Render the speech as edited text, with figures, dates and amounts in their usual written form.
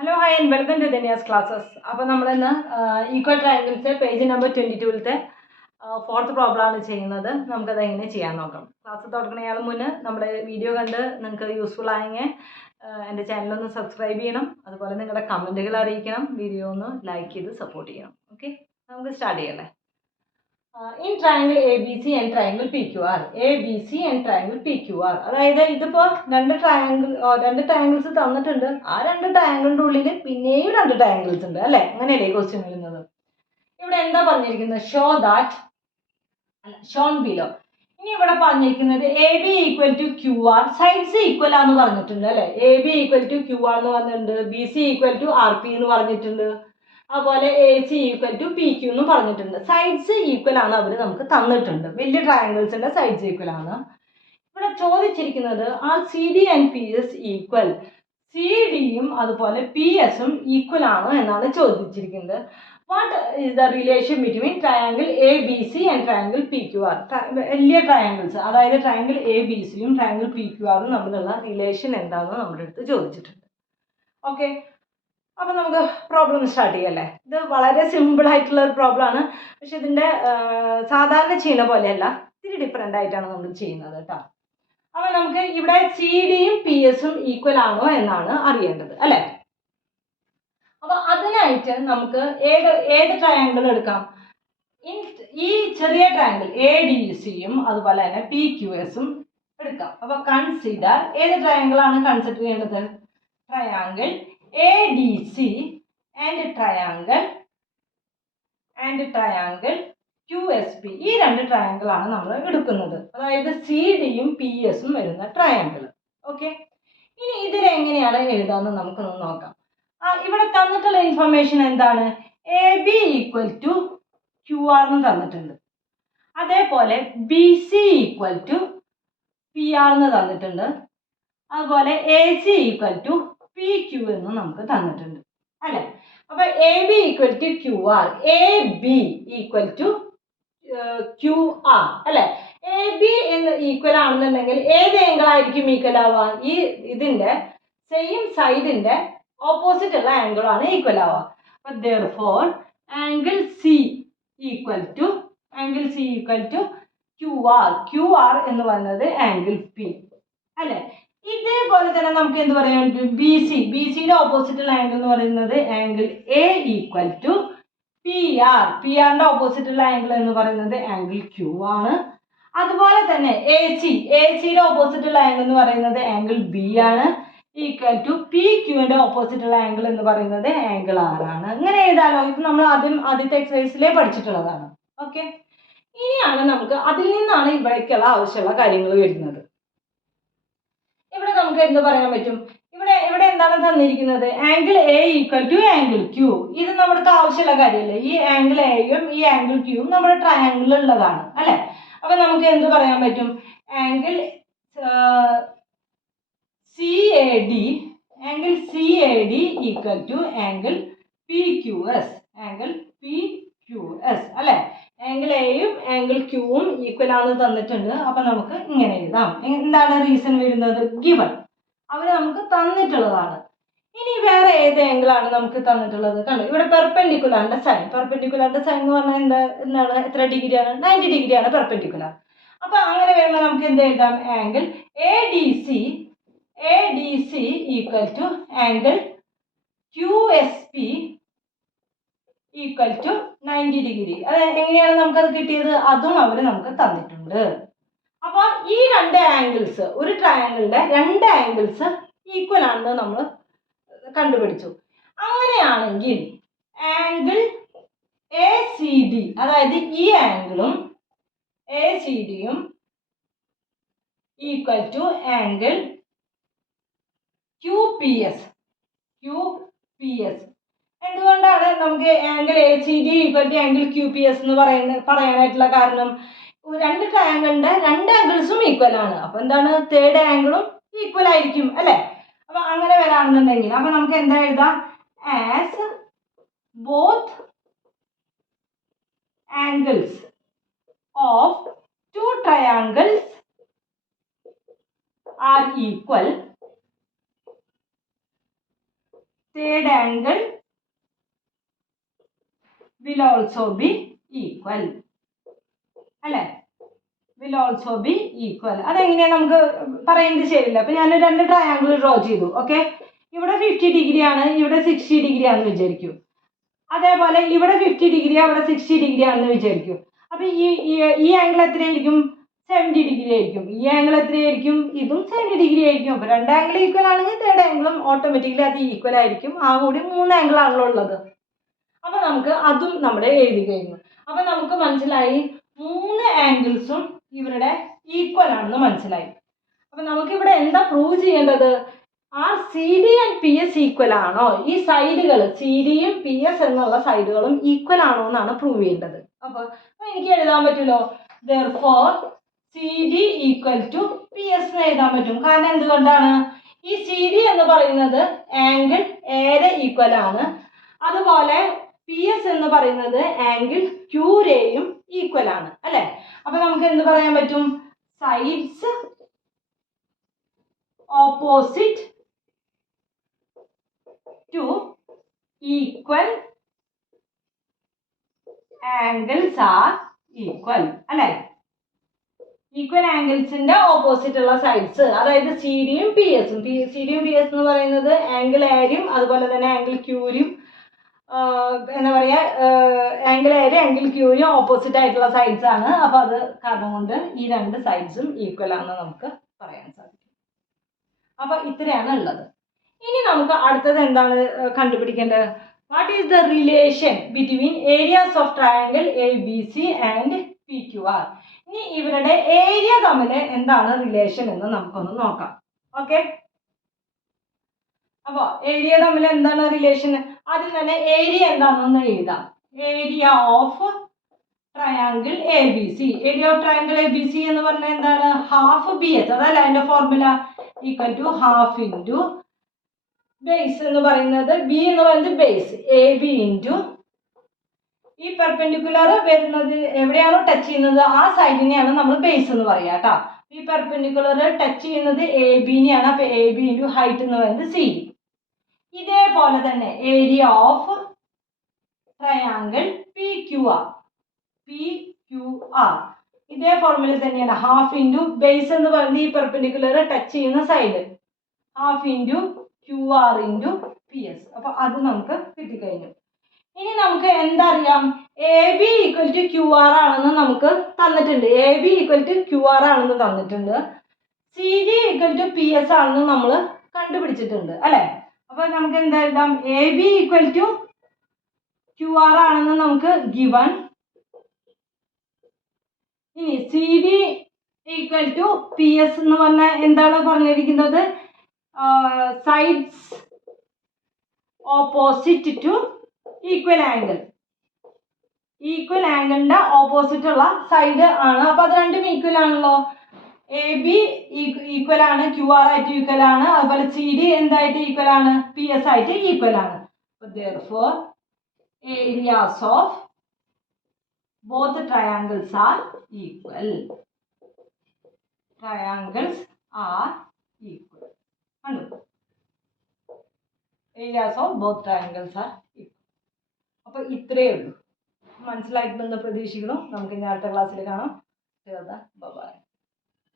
Hello, hi, and welcome to Dania's classes. അപ്പോൾ നമ്മൾ ഇന്ന് ഈക്വൽ ട്രയാങ്കിൾസ് പേജ് നമ്പർ 22ത്തെ ഫോർത്ത് പ്രോബ്ലം ആണ് ചെയ്യുന്നത്. നമുക്കത് എങ്ങനെ ചെയ്യാൻ നോക്കാം. ക്ലാസ് തുടങ്ങുന്നതിന് മുന്നേ നമ്മുടെ വീഡിയോ കണ്ട് നിങ്ങൾക്ക് യൂസ്ഫുൾ ആയെങ്കിൽ എൻ്റെ ചാനലൊന്ന് സബ്സ്ക്രൈബ് ചെയ്യണം. അതുപോലെ നിങ്ങളുടെ കമൻറ്റുകൾ അറിയിക്കണം. വീഡിയോ ഒന്ന് ലൈക്ക് ചെയ്ത് സപ്പോർട്ട് ചെയ്യണം. ഓക്കെ, നമുക്ക് സ്റ്റാർട്ട് ചെയ്യല്ലേ. In triangle A B C and triangle P Q R, A B C and triangle P Q R, അതായത് ഇതിപ്പോൾ രണ്ട് ട്രയാങ്കിൾസ് തന്നിട്ടുണ്ട്. ആ രണ്ട് ട്രയാങ്കിളിൻ്റെ ഉള്ളിൽ പിന്നെയും രണ്ട് ട്രയാങ്കിൾസ് ഉണ്ട് അല്ലേ? അങ്ങനെയല്ലേ ക്വസ്റ്റ്യൻ വരുന്നത്. ഇവിടെ എന്താ പറഞ്ഞിരിക്കുന്നത്? Shown below. ഇനി ഇവിടെ പറഞ്ഞിരിക്കുന്നത് A B equal to Q R, sides equal ആന്ന് പറഞ്ഞിട്ടുണ്ട് അല്ലേ? A B equal to Q R എന്ന് പറഞ്ഞിട്ടുണ്ട്, B C equal to R P എന്ന് പറഞ്ഞിട്ടുണ്ട്, അതുപോലെ A C equal to P Q എന്ന് പറഞ്ഞിട്ടുണ്ട്. സൈഡ്സ് ഈക്വൽ ആണ് അവർ നമുക്ക് തന്നിട്ടുണ്ട്. വലിയ ട്രയാങ്കിൾസിന്റെ സൈഡ്സ് ഈക്വൽ ആണ്. ഇവിടെ ചോദിച്ചിരിക്കുന്നത് ആ C D and P S equal, C ഡിയും അതുപോലെ പി എസും ഈക്വൽ ആണോ എന്നാണ് ചോദിച്ചിരിക്കുന്നത്. What is the relation between triangle A B C and triangle P Q R? വലിയ ട്രയാങ്കിൾസ്, അതായത് ട്രയാങ്കിൾ എ ബി സിയും ട്രയാങ്കിൾ പി ക്യു ആറും തമ്മിലുള്ള റിലേഷൻ എന്താണെന്ന് നമ്മുടെ അടുത്ത് ചോദിച്ചിട്ടുണ്ട്. ഓക്കെ, അപ്പം നമുക്ക് പ്രോബ്ലം സ്റ്റാർട്ട് ചെയ്യല്ലേ. ഇത് വളരെ സിമ്പിൾ ആയിട്ടുള്ള ഒരു പ്രോബ്ലം ആണ്. പക്ഷെ ഇതിൻ്റെ സാധാരണ ചെയ്യുന്ന പോലെയല്ല, ഇത്തിരി ഡിഫറെൻ്റ് ആയിട്ടാണ് നമ്മൾ ചെയ്യുന്നത് കേട്ടോ. അപ്പം നമുക്ക് ഇവിടെ സി ഡിയും പി എസും ഈക്വൽ ആണോ എന്നാണ് അറിയേണ്ടത് അല്ലേ? അപ്പം അതിനായിട്ട് നമുക്ക് ഏത് ട്രയാങ്കിൾ എടുക്കാം? ഈ ചെറിയ ട്രയാങ്കിൾ എ ഡി സിയും അതുപോലെ തന്നെ പി ക്യു എസും എടുക്കാം. അപ്പം കൺസിഡർ, ഏത് ട്രയാങ്കിൾ ആണ് കൺസിഡർ ചെയ്യേണ്ടത്? Triangle ADC and triangle QSP, ഈ രണ്ട് ട്രയാങ്കിൾ ആണ് നമ്മൾ എടുക്കുന്നത്. അതായത് സി ഡിയും പി എസും വരുന്ന ട്രയാങ്കിൾ. ഓക്കെ, ഇനി ഇതിലെങ്ങനെയാണ് എഴുതാമെന്ന് നമുക്കൊന്ന് നോക്കാം. ഇവിടെ തന്നിട്ടുള്ള ഇൻഫർമേഷൻ എന്താണ്? A B equal to Q R എന്ന് തന്നിട്ടുണ്ട്. അതേപോലെ B C equal to P R എന്ന് തന്നിട്ടുണ്ട്. അതുപോലെ A C equal to P Q എന്ന് നമുക്ക് തന്നിട്ടുണ്ട് അല്ലെ? അപ്പൊ A B equal to Q R, A B equal to Q R അല്ലെ? എ ബി എന്ന് ഈക്വൽ ആണെന്നുണ്ടെങ്കിൽ ഏത് ആംഗിൾ ആയിരിക്കും ഈക്വൽ ആവുക? ഈ ഇതിന്റെ സെയിം സൈഡിന്റെ ഓപ്പോസിറ്റ് ഉള്ള ആംഗിൾ ആണ് ഈക്വൽ ആവുക. അപ്പൊ therefore angle C equal to Q R. Q R എന്ന് പറയുന്നത് ആംഗിൾ പി അല്ലെ? ഇതേപോലെ തന്നെ നമുക്ക് എന്ത് പറയാൻ പറ്റും? ബി സിയുടെ ഓപ്പോസിറ്റ് ആംഗിൾ എന്ന് പറയുന്നത് angle A equal to P R. P ആറിന്റെ ഓപ്പോസിറ്റ് ആംഗിൾ എന്ന് പറയുന്നത് ആംഗിൾ ക്യൂ ആണ്. അതുപോലെ തന്നെ എ സിയുടെ ഓപ്പോസിറ്റ് ആംഗിൾ എന്ന് പറയുന്നത് ആംഗിൾ ബി ആണ്, ഈക്വൽ ടു പി ക്യൂവിന്റെ ഓപ്പോസിറ്റ് ആംഗിൾ എന്ന് പറയുന്നത് ആംഗിൾ ആർ ആണ്. ഇങ്ങനെ എഴുതാലോ? ഇത് നമ്മൾ ആദ്യത്തെ എക്സസൈസിലേ പഠിച്ചിട്ടുള്ളതാണ്. ഓക്കെ, ഇനിയാണ് നമുക്ക് അതിൽ നിന്നാണ് ഇവിടേക്കുള്ള ആവശ്യമുള്ള കാര്യങ്ങൾ വരുന്നത്. ഇവിടെ നമുക്ക് എന്ത് പറയാൻ പറ്റും? ഇവിടെ എന്താണ് തന്നിരിക്കുന്നത്? Angle A equal to angle Q. ഇത് നമ്മുടെ ആവശ്യമുള്ള കാര്യമല്ലേ? ഈ ആംഗിൾ എയും ഈ ആംഗിൾ ക്യൂവും നമ്മുടെ ട്രയാംഗിളിൽ ഉള്ളതാണ് അല്ലെ? അപ്പൊ നമുക്ക് എന്ത് പറയാൻ പറ്റും? Angle C A D equal to angle P Q S, അല്ലെ? ആംഗിൾ എയും ആംഗിൾ ക്യൂവും ഈക്വൽ ആണെന്ന് തന്നിട്ടുണ്ട്. അപ്പൊ നമുക്ക് ഇങ്ങനെ എഴുതാം. എന്താണ് റീസൺ വരുന്നത്? ഗിവൺ, അവര് നമുക്ക് തന്നിട്ടുള്ളതാണ്. ഇനി വേറെ ഏത് ആംഗിൾ ആണ് നമുക്ക് തന്നിട്ടുള്ളത്? കണ്ടോ, ഇവിടെ പെർപെൻഡിക്കുലറിന്റെ സൈൻ എന്ന് പറഞ്ഞാൽ എന്താണ്? എത്ര ഡിഗ്രിയാണ്? 90 ഡിഗ്രിയാണ് പെർപെൻഡിക്കുലർ. അപ്പൊ അങ്ങനെ വരുമ്പോൾ നമുക്ക് എന്ത് എഴുതാം? Angle A D C equal to angle Q S P equal to 90 degree. അത് എങ്ങനെയാണ് നമുക്കത് കിട്ടിയത്? അതും അവർ നമുക്ക് തന്നിട്ടുണ്ട്. അപ്പൊ ഈ രണ്ട് ആംഗിൾസ്, ഒരു ട്രയാംഗിളിന്റെ രണ്ട് ആംഗിൾസ് ഈക്വൽ ആണെന്ന് നമ്മൾ കണ്ടുപിടിച്ചു. അങ്ങനെയാണെങ്കിൽ ആംഗിൾ എ സി ഡി, അതായത് ഈ ആംഗിളും എ സി ഡിയും equal to angle Q P S. എന്തുകൊണ്ടാണ് നമുക്ക് angle A C D equal to angle Q P S എന്ന് പറയാനായിട്ടുള്ള കാരണം? രണ്ട് ട്രയാംഗിളിന്റെ രണ്ട് ആംഗിൾസും ഈക്വൽ ആണ്. അപ്പൊ എന്താണ്? തേർഡ് ആംഗിളും ഈക്വൽ ആയിരിക്കും അല്ലെ? അപ്പൊ അങ്ങനെ വരാണെന്നുണ്ടെങ്കിൽ അപ്പൊ നമുക്ക് എന്താ എഴുതാം? As both angles of two triangles R equal, third angle will also be equal. അല്ലേ? will also be equal. അതെങ്ങനെയാണ് നമുക്ക് പറയുന്നത് ശരിയില്ല. അപ്പൊ ഞാൻ രണ്ട് ട്രയാങ്കിൾ ഡ്രോ ചെയ്തു. ഓക്കെ, ഇവിടെ 50 ഡിഗ്രി ആണ്, ഇവിടെ 60 ഡിഗ്രി ആണെന്ന് വിചാരിക്കൂ. അതേപോലെ ഇവിടെ 50 ഡിഗ്രി, അവിടെ 60 ഡിഗ്രി ആണെന്ന് വിചാരിക്കൂ. അപ്പൊ ഈ ആംഗിൾ എത്രയായിരിക്കും? 70 ഡിഗ്രി ആയിരിക്കും. ഈ ആംഗിൾ എത്രയായിരിക്കും? ഇതും 70 ഡിഗ്രി ആയിരിക്കും. അപ്പൊ രണ്ട് ആംഗിൾ ഈക്വൽ ആണെങ്കിൽ തേർഡ് ആംഗിളും ഓട്ടോമാറ്റിക്കലി അത് ഈക്വൽ ആയിരിക്കും. ആ കൂടി 3 ആംഗിൾ ആണല്ലോ ഉള്ളത്. അപ്പൊ നമുക്ക് അതും നമ്മുടെ എഴുതി കഴിഞ്ഞു. അപ്പൊ നമുക്ക് മനസ്സിലായി 3 ആംഗിൾസും ഇവരുടെ ഈക്വൽ ആണെന്ന് മനസ്സിലായി. അപ്പൊ നമുക്ക് ഇവിടെ എന്താ പ്രൂവ് ചെയ്യേണ്ടത്? Are C D and P S equal ആണോ? ഈ സൈഡുകൾ സി ഡിയും പി എസ് എന്നുള്ള സൈഡുകളും ഈക്വൽ ആണോ എന്നാണ് പ്രൂവ് ചെയ്യേണ്ടത്. അപ്പൊ എനിക്ക് എഴുതാൻ പറ്റുമല്ലോ, therefore C D equal to P S എന്ന് എഴുതാൻ പറ്റും. കാരണം എന്തുകൊണ്ടാണ്? ഈ സി ഡി എന്ന് പറയുന്നത് ആംഗിൾ എയുടെ ഈക്വൽ ആണ്. അതുപോലെ പി എസ് എന്ന് പറയുന്നത് ആംഗിൾ ക്യൂരേയും ഈക്വൽ ആണ്. അല്ലെ? അപ്പൊ നമുക്ക് എന്ത് പറയാൻ പറ്റും? Sides opposite to equal angles are equal. അല്ലെ? ഈക്വൽ ആംഗിൾസിന്റെ ഓപ്പോസിറ്റ് ഉള്ള സൈഡ്സ്, അതായത് സി ഡിയും പി എസും. സി ഡിയും പി എസ് എന്ന് പറയുന്നത് ആംഗിൾ എയും അതുപോലെ തന്നെ ആംഗിൾ ക്യൂരും എന്താ പറയാ, ആംഗിൾ എയും ആംഗിൾ ക്യൂരും ഓപ്പോസിറ്റ് ആയിട്ടുള്ള സൈഡ്സ് ആണ്. അപ്പൊ അത് കാരണം കൊണ്ട് ഈ രണ്ട് സൈഡ്സും ഈക്വൽ ആണെന്ന് നമുക്ക് പറയാൻ സാധിക്കും. അപ്പൊ ഇത്രയാണ് ഉള്ളത്. ഇനി നമുക്ക് അടുത്തത് എന്താണ് കണ്ടുപിടിക്കേണ്ടത്? What is the relation between areas of triangle A B C and P Q R? ഇനി ഇവരുടെ ഏരിയ തമ്മിൽ എന്താണ് റിലേഷൻ എന്ന് നമുക്കൊന്ന് നോക്കാം. ഓക്കെ, അപ്പൊ ഏരിയ തമ്മിൽ എന്താണ് റിലേഷൻ? ആദ്യം തന്നെ ഏരിയ എന്താണെന്ന് എഴുതാം. Area of triangle A B C. Area of triangle A B C എന്ന് പറഞ്ഞാൽ എന്താണ്? Half B H. അതല്ല അതിന്റെ formula, equal to half into base എന്ന് പറയുന്നത്, ബി എന്ന് പറയുന്നത് ബേസ്, എ ബി ഇൻറ്റു ഈ പെർപെൻഡിക്കുലർ വരുന്നത് എവിടെയാണോ ടച്ച് ചെയ്യുന്നത് ആ സൈഡിനെയാണ് നമ്മൾ ബേസ് എന്ന് പറയുക കേട്ടോ. ഈ പെർപെൻഡിക്കുലർ ടച്ച് ചെയ്യുന്നത് എ ബിനെയാണ്. അപ്പൊ എ ബി ഇൻറ്റു ഹൈറ്റ് എന്ന് പറയുന്നത് സി ഡി. ഇതേപോലെ തന്നെ area of triangle P Q R. P Q R ഇതേ ഫോർമുല തന്നെയാണ്. ഹാഫ് ഇൻറ്റു ബേസ് എന്ന് പറയുന്നത് ഈ പെർപെൻഡിക്കുലർ ടച്ച് ചെയ്യുന്ന side, half into Q R into P S. അപ്പൊ അത് നമുക്ക് കിട്ടിക്കഴിഞ്ഞു. ഇനി നമുക്ക് എന്തറിയാം? A B equal to Q R ആണെന്ന് നമുക്ക് തന്നിട്ടുണ്ട്. A B equal to Q R ആണെന്ന് തന്നിട്ടുണ്ട്. C D equal to P S ആണെന്ന് നമ്മൾ കണ്ടുപിടിച്ചിട്ടുണ്ട്. അല്ലെ? അപ്പൊ നമുക്ക് എന്തായാലും A B equal to Q R ആണെന്ന് നമുക്ക് ഗിവൺ. ഇനി C D equal to P S എന്ന് പറഞ്ഞാൽ എന്താണ് പറഞ്ഞിരിക്കുന്നത്? Sides opposite to equal angle. Equal ആംഗിളിന്റെ ഓപ്പോസിറ്റ് ഉള്ള സൈഡ് ആണ്. അപ്പൊ അത് രണ്ടും ഈക്വൽ ആണല്ലോ. എ ബി ഈക്വൽ ആണ്, ക്യു ആർ ആയിട്ട് ഈക്വൽ ആണ്. അതുപോലെ സി ഡി എന്തായിട്ട് ഈക്വൽ ആണ്? പി എസ് ആയിട്ട് ഈക്വൽ ആണ്. therefore areas of both triangles are equal. Triangles are equal. Areas of both triangles are equal. അപ്പോൾ ഇത്രയേ ഉള്ളൂ. മനസ്സിലായിട്ടുണ്ടെന്ന് പ്രതീക്ഷിക്കുന്നു. നമുക്ക് ഇനി അടുത്ത ക്ലാസ്സിൽ കാണാം. ബൈ.